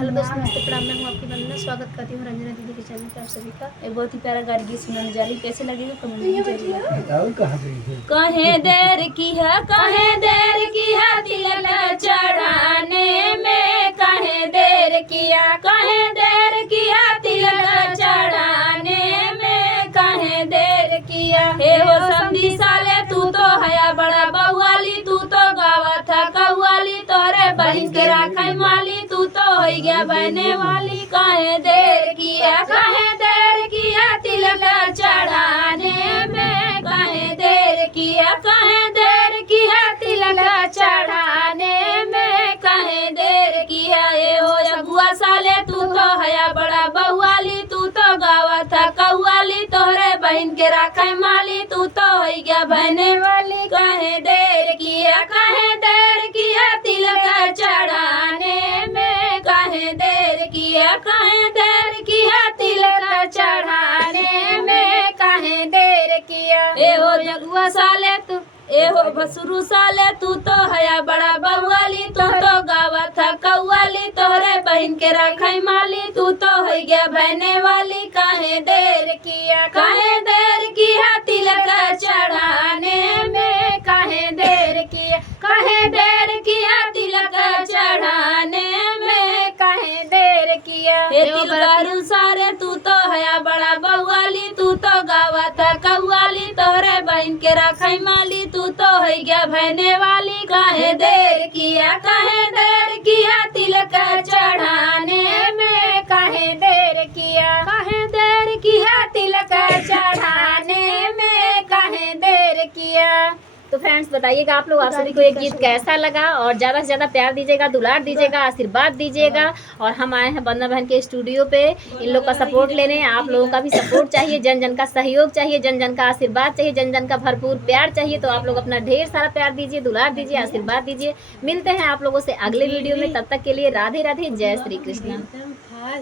Hello दोस्तों, नमस्ते, प्रणाम। मैं हूँ आपकी वंदना। स्वागत करती हूँ रंजना दीदी के चैनल पे आप सभी का। एक बहुत ही प्यारा गाड़ी गीत सुनाने जा रही हूँ। कैसे लगेगा कमेंट में जरूर बताइए। कहे देर की है, कहे देर की है तिलक चढ़ाने में, कहे देर किया, कहे देर किया तिलक चढ़ाने में, कहे देर किया। हे हो समधी साले तू तो हया बड़ा बउआली, तू तो गावा था कौआली, तोरे बहन के राखई माली, तू तो हो गया बहने वाली। कहे देर किया, कहे देर किया तिलक चढ़ाने में, कहे देर किया, कहे देर किया तिलक चढ़ाने में, कहे देर किया। ए हो अगुआ साले तू तो हया बड़ा बउआली, तू तो गावा था कौआली, तोहरे बहन के राखई माली, तू तो हो गया बहने वाली। कहे देर किया, कहे देर किया तिलक चढ़ाने में, कहे देर किया, कहे देर किया तिलक चढ़ाने में, कहे देर किया। ए हो जगुआ साले तू, ए हो भसुरु साले तू तो हया बड़ा बउआली, तू तो गावा था कौआली, तोहरे बहन के राखई माली, तू तो हो गया बहने वाली। कहे देर किया, कहे देर किया तिलक चढ़ाने में, कहे देर किया, कहे देर किया तिलक चढ़ाने में, कहे देर किया। हे तिलकारू सारे तू तो हया बड़ा बउआली, तू तो गावा था कौआली, तोहरे बहन के राखई माली, तू तो हो गया बहने वाली। कहे देर किया, कहे देर किया तिलक चढ़ाने में, कहे देर किया, कहे देर किया तिलक चढ़ाने में, कहे देर किया। तो फ्रेंड्स बताइएगा आप लोग, आप सभी को ये गीत कैसा लगा, और ज़्यादा से ज़्यादा प्यार दीजिएगा, दुलार दीजिएगा, आशीर्वाद दीजिएगा। और हम आए हैं वंदना बहन के स्टूडियो पे इन लोग का सपोर्ट लेने। आप लोगों का भी सपोर्ट चाहिए, जन जन का सहयोग चाहिए, जन जन का आशीर्वाद चाहिए, जन जन का भरपूर प्यार चाहिए। तो आप लोग अपना ढेर सारा प्यार दीजिए, दुलार दीजिए, आशीर्वाद दीजिए। मिलते हैं आप लोगों से अगले वीडियो में, तब तक के लिए राधे राधे, जय श्री कृष्ण।